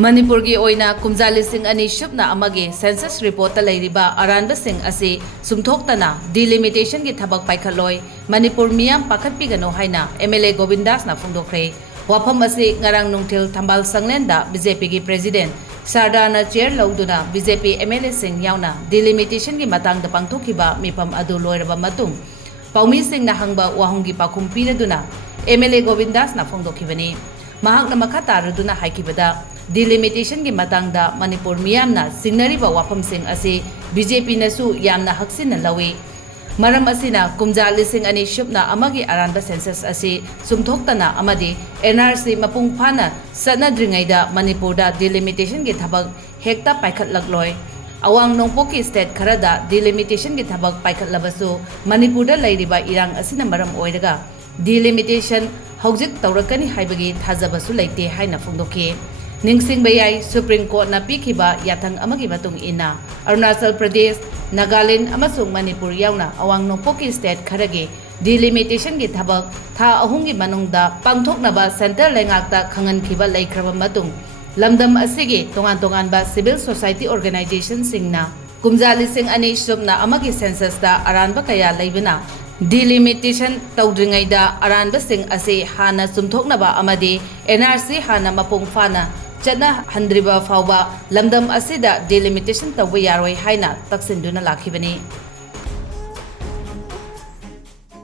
Manipur gi oina kumjalising ani shupna amage census report ta leiriba aranba sing ase sumthoktana delimitation gi thabak paikhaloi Manipur miyam pakhatpi gano haina MLA Govindas na Pangthokhre wafam ase ngarang nungthil thambal sanglenda BJP gi president Sharda na chair Louduna BJP MLA sing yauna delimitation gi matang da pangthokhiba Meepham adu loiraba matung paumi sing na hangba wahungi pakhum piraduna MLA Govindas na Pangthokhibani mahakna makha taraduna haikibada Delimitation gi matangda Manipur miyamna singnariba wafam sing ase BJP nasu yamna haksina lawi maram asina kumja lising ani shupna amagi aranba census ase sumthoktana amadi NRC mapung phana sanadringaida Manipurda delimitation gi thabak hekta paikhatlak awang nongpoki state kharada delimitation gi thabak paikhatlabasu Manipurda leiriba irang asina maram oiraga delimitation hojik tawrakani haibagi thajabasu leite haina Pangthokhre Ningsing bayay Supreme Court na pikiba yatang amagi matung ina Arunachal Pradesh, Nagaland amasung Manipur yauna awang nongpoki state kharagi delimitation gi thabak tha ahungi manungda pangthoknaba center lengakta khangan khiba laikhraba matung lamdam asigi tongan ba civil society organization singna kumjali sing ani subna amagi census da aranba kaya leibana delimitation tawdringaida aranba sing ase hana sumthoknaba amadi NRC hana mapung fana Chana handriba fauba lamdam asida delimitation tawba yaroi haina taksinduna lakhibani